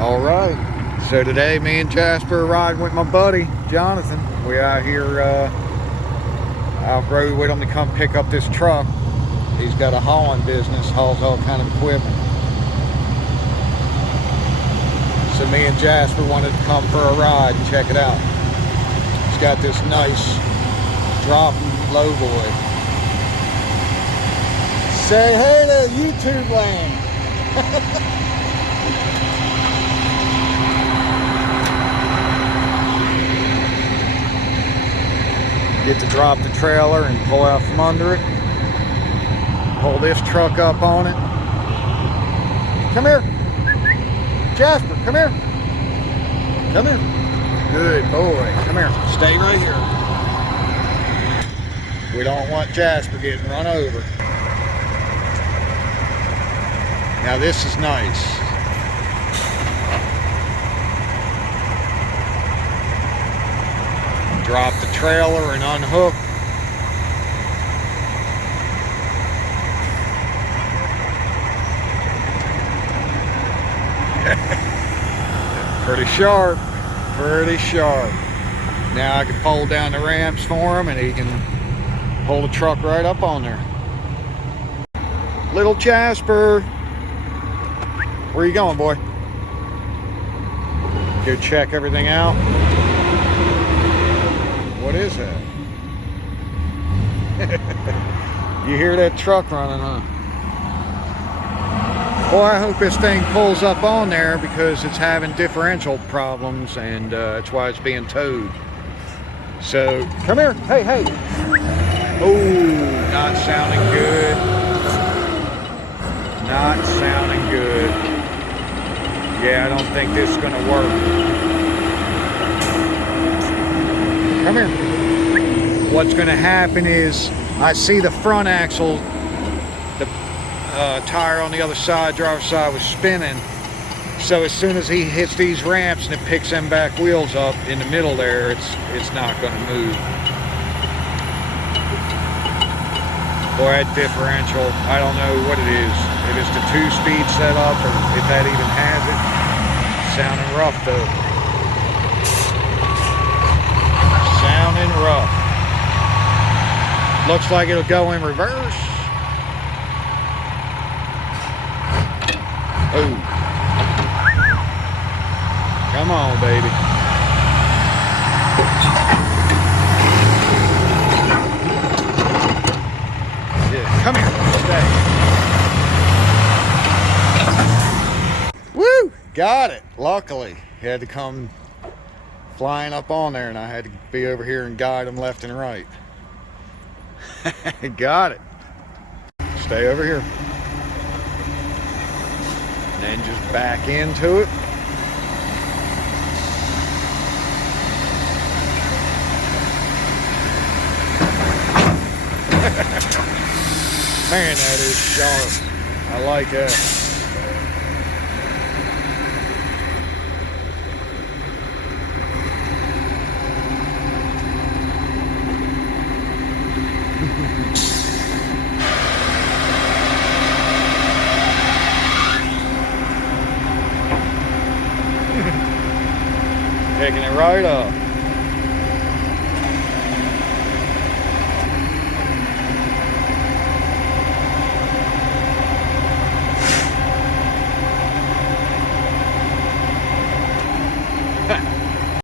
All right. So today, me and Jasper are riding with my buddy Jonathan. We out here out road with him to come pick up this truck. He's got a hauling business, hauls all kind of equipment. So me and Jasper wanted to come for a ride and check it out. He's got this nice dropping low boy. Say hey to YouTube land. Get to drop the trailer and pull out from under it. Pull this truck up on it. Come here. Jasper, come here. Come here. Good boy. Come here. Stay right here. We don't want Jasper getting run over. Now this is nice. Drop the trailer and unhook. Pretty sharp, pretty sharp. Now I can fold down the ramps for him and he can pull the truck right up on there. Little Jasper, where you going, boy? Go check everything out. What is that? You hear that truck running, huh? Boy, I hope this thing pulls up on there because it's having differential problems and that's why it's being towed. So, come here. Hey, hey. Oh, not sounding good. Not sounding good. Yeah, I don't think this is going to work. Come here. What's going to happen is I see the front axle, the tire on the other side, driver's side, was spinning. So as soon as he hits these ramps and it picks them back wheels up in the middle there, it's not going to move. Boy, that differential, I don't know what it is. If it's the 2-speed setup or if that even has it. Sounding rough though. Sounding rough. Looks like it'll go in reverse. Oh. Come on, baby. Yeah, come here. Stay. Woo! Got it. Luckily, he had to come flying up on there and I had to be over here and guide him left and right. Got it. Stay over here. And then just back into it. Man, that is sharp. I like that. Picking it right up.